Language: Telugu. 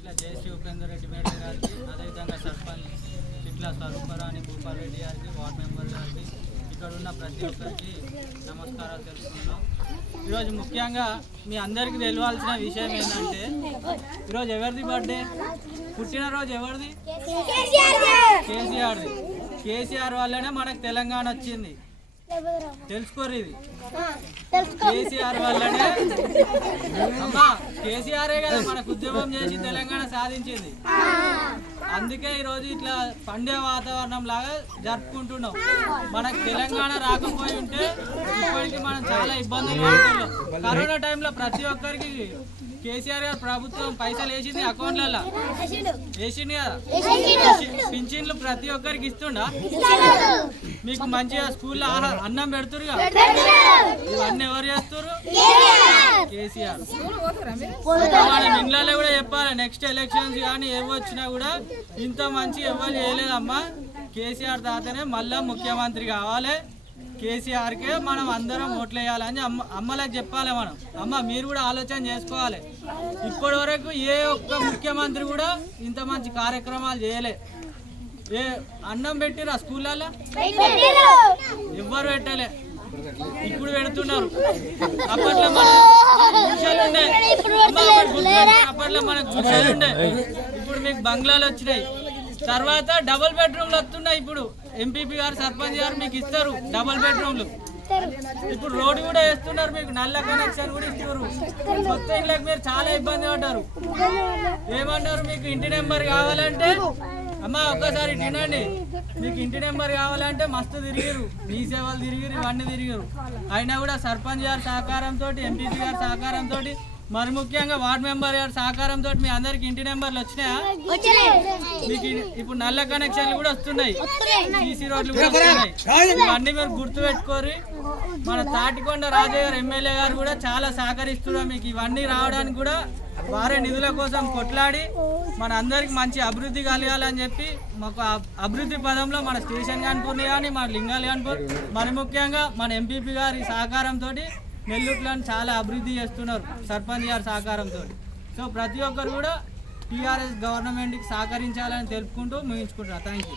చిట్ల జయశ్రీ ఉపేందర్ రెడ్డి మేడం గారికి, అదేవిధంగా సర్పంచ్ చిట్ల స్వరూపరాణి భూపాల్ రెడ్డి గారికి, వార్డ్ మెంబర్ గారికి, ఇక్కడ ఉన్న ప్రతి ఒక్కరికి నమస్కారాలు తెలుపుతున్నాం. ఈరోజు ముఖ్యంగా మీ అందరికీ తెలియాల్సిన విషయం ఏంటంటే, ఈరోజు ఎవరిది బర్త్డే, పుట్టినరోజు ఎవరిది? కేసీఆర్ది. కేసీఆర్ వల్లనే మనకు తెలంగాణ వచ్చింది, తెలుసుకోరు. ఇది కేసీఆర్ వల్లనే అమ్మా, కేసీఆరే కదా మనకు ఉద్యమం చేసి తెలంగాణ సాధించింది. అందుకే ఈరోజు ఇట్లా పండే వాతావరణం లాగా జరుపుకుంటున్నాం. మనకు తెలంగాణ రాకపోయి ఉంటే ఇప్పటికీ మనం చాలా ఇబ్బందులు పడుతున్నాం. కరోనా టైంలో ప్రతి ఒక్కరికి కేసీఆర్ గారు ప్రభుత్వం పైసలు వేసింది, అకౌంట్లలో వేసింది కదా. పింఛన్లు ప్రతి ఒక్కరికి ఇస్తుండా? మీకు మంచిగా స్కూల్లో అన్నం పెడుతురుగా. ఇవన్నీ ఎవరు చేస్తారు? కేసీఆర్. మనం ఇండ్లలో కూడా చెప్పాలి, నెక్స్ట్ ఎలక్షన్స్ కానీ ఏమి వచ్చినా కూడా ఇంత మంచి ఎవరు చేయలేదమ్మా. కేసీఆర్ తాతనే మళ్ళా ముఖ్యమంత్రి కావాలి, కేసీఆర్కే మనం అందరం ఓట్లు వేయాలని అమ్మలకు చెప్పాలి. మనం అమ్మ మీరు కూడా ఆలోచన చేసుకోవాలి. ఇప్పటి వరకు ఏ ఒక్క ముఖ్యమంత్రి కూడా ఇంత మంచి కార్యక్రమాలు చేయలే. ఏ అన్నం పెట్టిరా స్కూళ్ళల్లో? ఎవ్వరు పెట్టలే, ఇప్పుడు పెడుతున్నారు. అప్పట్లో మన గుడిసెలు ఉండే, అప్పట్లో మనకు గుడిసెలు ఉండే, ఇప్పుడు మీకు బంగ్లాలు వచ్చినాయి. తర్వాత డబుల్ బెడ్రూమ్లు వస్తున్నాయి. ఇప్పుడు ఎంపీపీ గారు, సర్పంచ్ గారు మీకు ఇస్తారు డబుల్ బెడ్రూమ్లు. ఇప్పుడు రోడ్డు కూడా వేస్తున్నారు, మీకు నల్ల కనెక్షన్ కూడా ఇస్తున్నారు. కొత్త ఇళ్ళకి మీరు చాలా ఇబ్బంది పడ్డారు. ఏమన్నారు, మీకు ఇంటి నెంబర్ కావాలంటే అమ్మ ఒక్కసారి తినండి, మీకు ఇంటి నెంబర్ కావాలంటే మస్తు తిరిగిరు, మీ సేవలు తిరిగిరు, ఇవన్నీ తిరిగిరు. అయినా కూడా సర్పంచ్ గారి సహకారంతో, ఎంపీపీ గారి సహకారంతో, మరి ముఖ్యంగా వార్డ్ మెంబర్ గారి సహకారంతో మీ అందరికి ఇంటి నెంబర్లు వచ్చినాయా? మీకు ఇప్పుడు నల్ల కనెక్షన్లు కూడా వస్తున్నాయి, సీసీ రోడ్లు కూడా వస్తున్నాయి. ఇవన్నీ మీరు గుర్తు పెట్టుకోరు. మన తాటికొండ రాజయ్య గారు ఎమ్మెల్యే గారు కూడా చాలా సహకరిస్తున్నారు. మీకు ఇవన్నీ రావడానికి కూడా వారే నిధుల కోసం కొట్లాడి మన అందరికి మంచి అభివృద్ధి కలగాలని చెప్పి మాకు అభివృద్ధి పదంలో మన స్టేషన్ కాన్పూర్ని కానీ, మన లింగాల్ కాన్పూర్, మరి ముఖ్యంగా మన ఎంపీపీ గారి సహకారంతో నెల్లూరులను చాలా అభివృద్ధి చేస్తున్నారు సర్పంచ్ గారి సహకారంతో. సో ప్రతి ఒక్కరు కూడా టీఆర్ఎస్ గవర్నమెంట్కి సహకరించాలని తెలుపుకుంటూ ముగించుకుంటున్నారు. Thank you.